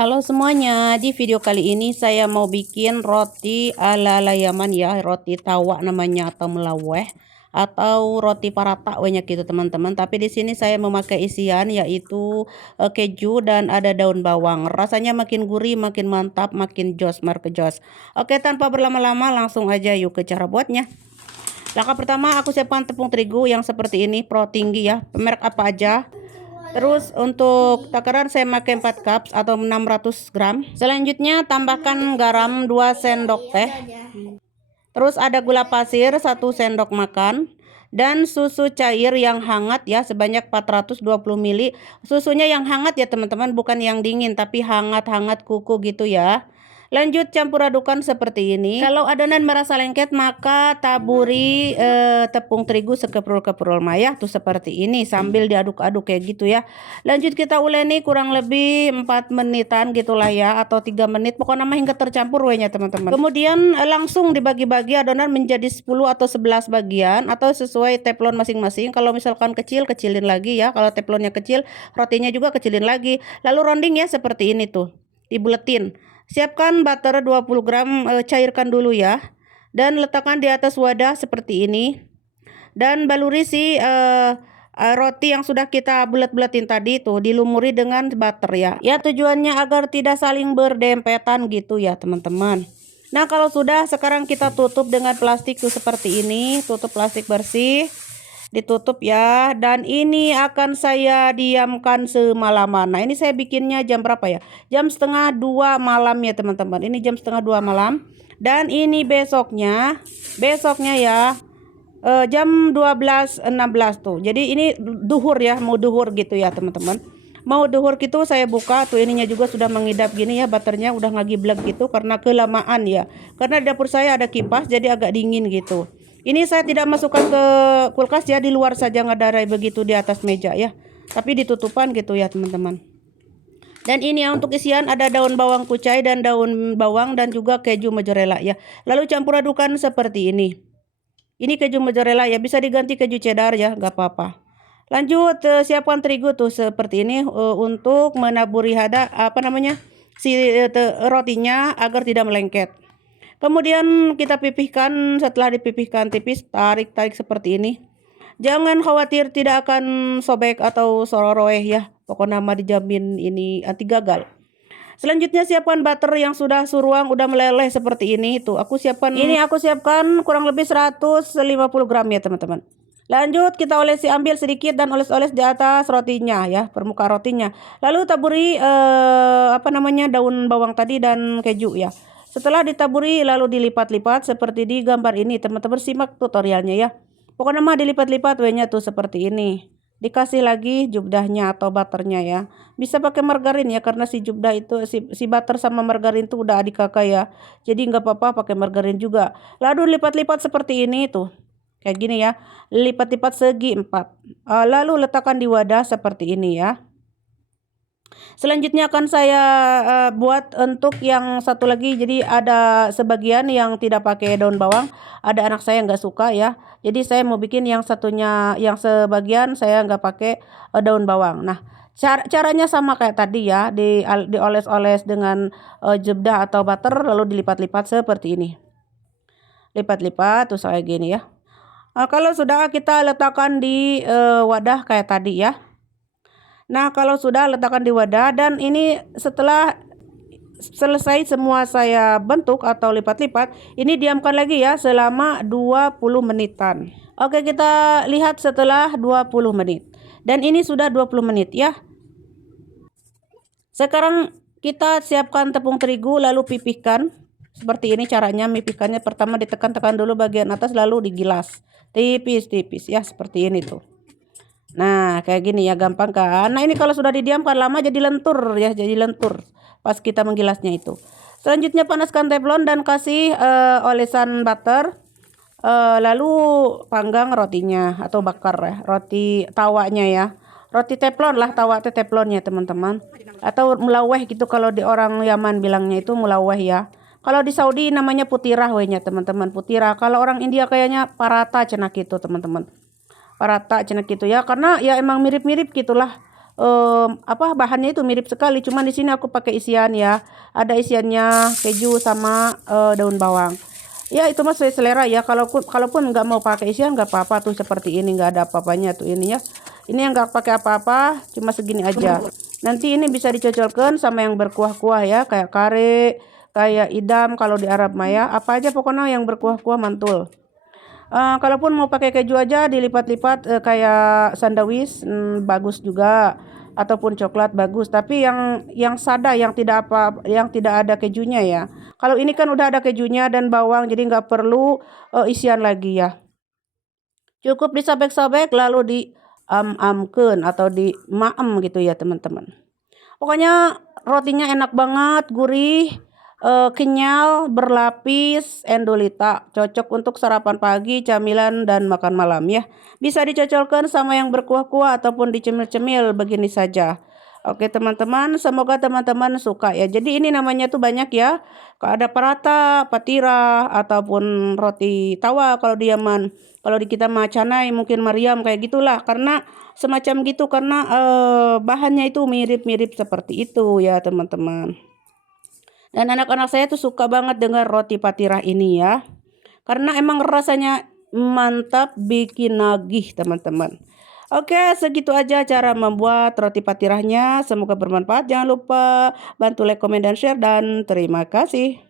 Halo semuanya, di video kali ini saya mau bikin roti ala Yaman ya, roti tawa namanya atau melaweh atau roti parata banyak gitu teman-teman. Tapi di sini saya memakai isian yaitu keju dan ada daun bawang. Rasanya makin gurih, makin mantap, makin jos, markejos. Oke, tanpa berlama-lama langsung aja yuk ke cara buatnya. Langkah pertama aku siapkan tepung terigu yang seperti ini, pro tinggi ya, merek apa aja. Terus untuk takaran saya pakai 4 cup atau 600 gram. Selanjutnya tambahkan garam 2 sendok teh. Terus ada gula pasir 1 sendok makan. Dan susu cair yang hangat ya sebanyak 420 ml. Susunya yang hangat ya teman-teman, bukan yang dingin tapi hangat-hangat kuku gitu ya. Lanjut campur adukan seperti ini. Kalau adonan merasa lengket maka taburi tepung terigu sekeprul-keprul maya tuh seperti ini sambil diaduk-aduk kayak gitu ya. Lanjut kita uleni kurang lebih 4 menitan gitulah ya atau 3 menit pokoknya hingga tercampur wehnya teman-teman. Kemudian langsung dibagi-bagi adonan menjadi 10 atau 11 bagian atau sesuai teflon masing-masing. Kalau misalkan kecil kecilin lagi ya. Kalau teflonnya kecil rotinya juga kecilin lagi. Lalu rounding ya seperti ini tuh. Dibuletin. Siapkan butter 20 gram, cairkan dulu ya. Dan letakkan di atas wadah seperti ini. Dan baluri si roti yang sudah kita bulat-bulatin tadi tuh dilumuri dengan butter ya. Ya tujuannya agar tidak saling berdempetan gitu ya teman-teman. Nah kalau sudah sekarang kita tutup dengan plastik tuh seperti ini. Tutup plastik bersih. Ditutup ya, dan ini akan saya diamkan semalaman. Nah ini saya bikinnya jam berapa ya, jam setengah 2 malam ya teman-teman. Ini jam setengah 2 malam dan ini besoknya ya jam 12.16 tuh. Jadi ini duhur ya, mau duhur gitu ya teman-teman. Mau duhur gitu saya buka tuh, ininya juga sudah mengidap gini ya, butternya udah ngagiblek gitu karena kelamaan ya. Karena di dapur saya ada kipas jadi agak dingin gitu. Ini saya tidak masukkan ke kulkas ya, di luar saja ngadarai begitu di atas meja ya. Tapi ditutupan gitu ya teman-teman. Dan ini ya untuk isian ada daun bawang kucai dan daun bawang dan juga keju mozzarella ya. Lalu campur adukan seperti ini. Ini keju mozzarella ya, bisa diganti keju cheddar ya, gak apa-apa. Lanjut siapkan terigu tuh seperti ini untuk menaburi si rotinya agar tidak melengket. Kemudian kita pipihkan, setelah dipipihkan tipis, tarik-tarik seperti ini. Jangan khawatir tidak akan sobek atau sororoeh ya. Pokoknya mah dijamin ini anti gagal. Selanjutnya siapkan butter yang sudah suruang, udah meleleh seperti ini. Tuh aku siapkan, ini aku siapkan kurang lebih 150 gram ya teman-teman. Lanjut kita ambil sedikit dan oles-oles di atas rotinya ya, permukaan rotinya. Lalu taburi daun bawang tadi dan keju ya. Setelah ditaburi lalu dilipat-lipat seperti di gambar ini teman-teman, simak tutorialnya ya. Pokoknya mah dilipat-lipat wehnya tuh seperti ini. Dikasih lagi jubdahnya atau butternya ya. Bisa pakai margarin ya karena si jubdah itu si butter sama margarin tuh udah adik kakak ya. Jadi nggak apa-apa pakai margarin juga. Lalu lipat-lipat seperti ini tuh. Kayak gini ya. Lipat-lipat segi 4. Lalu letakkan di wadah seperti ini ya. Selanjutnya akan saya buat untuk yang satu lagi. Jadi ada sebagian yang tidak pakai daun bawang. Ada anak saya nggak suka ya. Jadi saya mau bikin yang satunya, yang sebagian saya nggak pakai daun bawang. Nah caranya sama kayak tadi ya. Dioles-oles dengan jebdah atau butter lalu dilipat-lipat seperti ini. Lipat-lipat terus kayak gini ya. Kalau sudah kita letakkan di wadah kayak tadi ya. Nah kalau sudah letakkan di wadah, dan ini setelah selesai semua saya bentuk atau lipat-lipat, ini diamkan lagi ya selama 20 menitan. Oke kita lihat setelah 20 menit. Dan ini sudah 20 menit ya. Sekarang kita siapkan tepung terigu lalu pipihkan. Seperti ini caranya mipihkannya, pertama ditekan-tekan dulu bagian atas lalu digilas. Tipis-tipis ya seperti ini tuh. Nah kayak gini ya, gampang kan. Nah ini kalau sudah didiamkan lama jadi lentur ya, jadi lentur pas kita menggilasnya itu. Selanjutnya panaskan teflon dan kasih olesan butter. Lalu panggang rotinya atau bakar ya, roti tawanya ya. Roti teflon lah, tawa teflonnya teman-teman. Atau mulaweh gitu kalau di orang Yaman bilangnya itu mulaweh ya. Kalau di Saudi namanya putirah wehnya teman-teman, putirah. Kalau orang India kayaknya parata cenak itu teman-teman. Parata cenak gitu ya, karena ya emang mirip-mirip gitulah bahannya itu mirip sekali, cuman di sini aku pakai isian ya. Ada isiannya keju sama daun bawang. Ya itu mas sesuai selera ya. Kalaupun nggak mau pakai isian nggak apa-apa tuh, seperti ini nggak ada apa-apanya tuh ini ya. Ini yang nggak pakai apa-apa, cuma segini aja. Nanti ini bisa dicocolkan sama yang berkuah-kuah ya, kayak kare, kayak idam kalau di Arab Maya, apa aja pokoknya yang berkuah-kuah mantul. Kalaupun mau pakai keju aja dilipat-lipat kayak sandwich, bagus juga, ataupun coklat bagus. Tapi yang sada, yang tidak ada kejunya ya. Kalau ini kan udah ada kejunya dan bawang, jadi nggak perlu isian lagi ya. Cukup disobek-sobek lalu di amken atau di maem gitu ya teman-teman. Pokoknya rotinya enak banget, gurih, kenyal, berlapis, endolita. Cocok untuk sarapan pagi, camilan, dan makan malam ya. Bisa dicocolkan sama yang berkuah-kuah ataupun dicemil-cemil begini saja. Oke teman-teman, semoga teman-teman suka ya. Jadi ini namanya tuh banyak ya. Ada parata, patira, ataupun roti tawa kalau di Yaman. Kalau di kita mah canai, mungkin Maryam kayak gitulah. Karena semacam gitu, karena bahannya itu mirip-mirip seperti itu ya teman-teman. Dan anak-anak saya tuh suka banget dengan roti patirah ini ya. Karena emang rasanya mantap, bikin nagih teman-teman. Oke, segitu aja cara membuat roti patirahnya. Semoga bermanfaat. Jangan lupa bantu like, komen, dan share. Dan terima kasih.